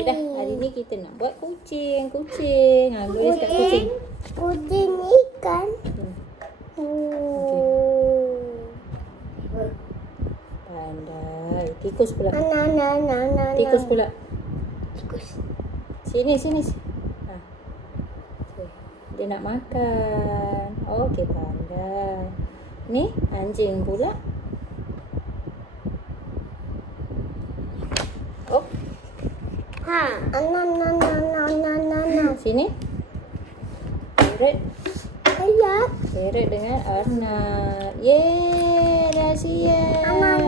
Okey dah. Hari ni kita nak buat kucing. Kucing. Ha, tulis kat kucing. Kucing ikan. Pandai. Tikus pula. Nah. Tikus pula. Tikus. Sini. Ha. Dia nak makan. Okey, pandai. Ni anjing pula. Oh. Ha. Nah. Sini. Parrot. Ayat. Parrot dengan Arnab. Yeay, dah siap. Nah.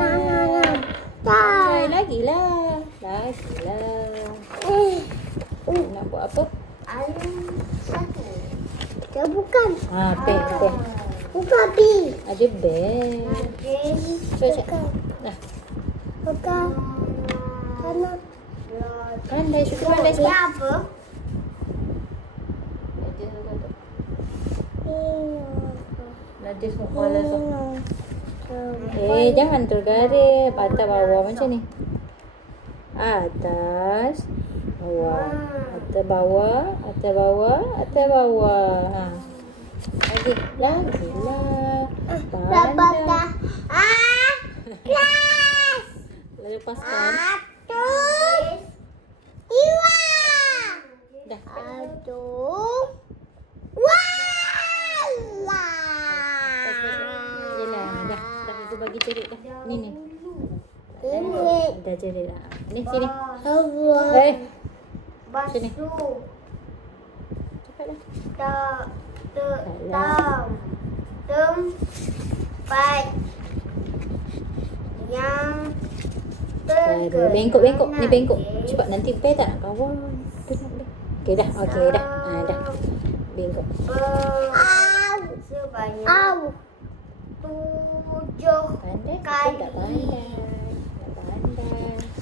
Pandai lagilah. Nak buat apa? Dia bukan. Ha, beg. Bukan pi. Ada beg. Cuba. Nah, Bukan. Karena pandai suka. apa? Najis malas. Jangan tergaris. Atas bawah macam ni. Atas bawah. Atas bawah. Ha. Lagilah. Pandai. Lepaskan. Dah. Yelah, dah aku bagi cerit dah. Ni. Dah cerit dah. Ni sini. Sini. Cepatlah. Tempat yang Bengkok. Ni bengkok. Cepat nanti bear tak nak kawan. Okey dah. Ha, dah. Bengkok. Sebanyak 7 Pandai. kali. Tak pandai.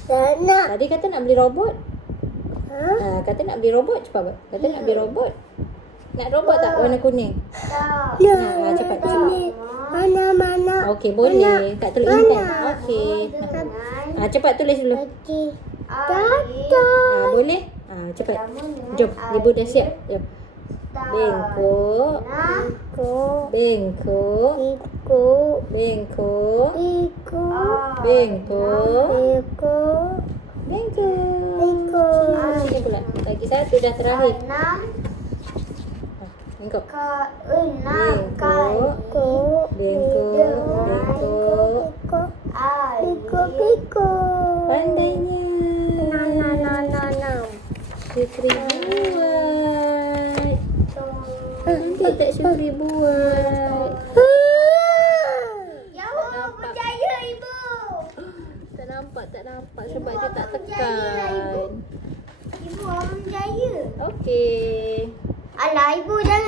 Sana. Tadi kata nak beli robot. Ha? Kata nak beli robot. Cepat. Kata nak beli robot. Nak robot tak warna kuning? Ya, cepat. Mana? Okey, boleh. Kat teluk Intan. Okey. Cepat tulis dulu. Boleh? Cepat. Jom, ibu dah siap. Jom. Bengkok. Sini pula. Lagi satu dah terakhir. Bengkok. Pandainya. Syukri buat. Nanti tak Syukri buat. Berjaya ibu. Tak nampak sebab dia tak tekan. Ibu orang berjaya. Okey. Alah ibu jangan.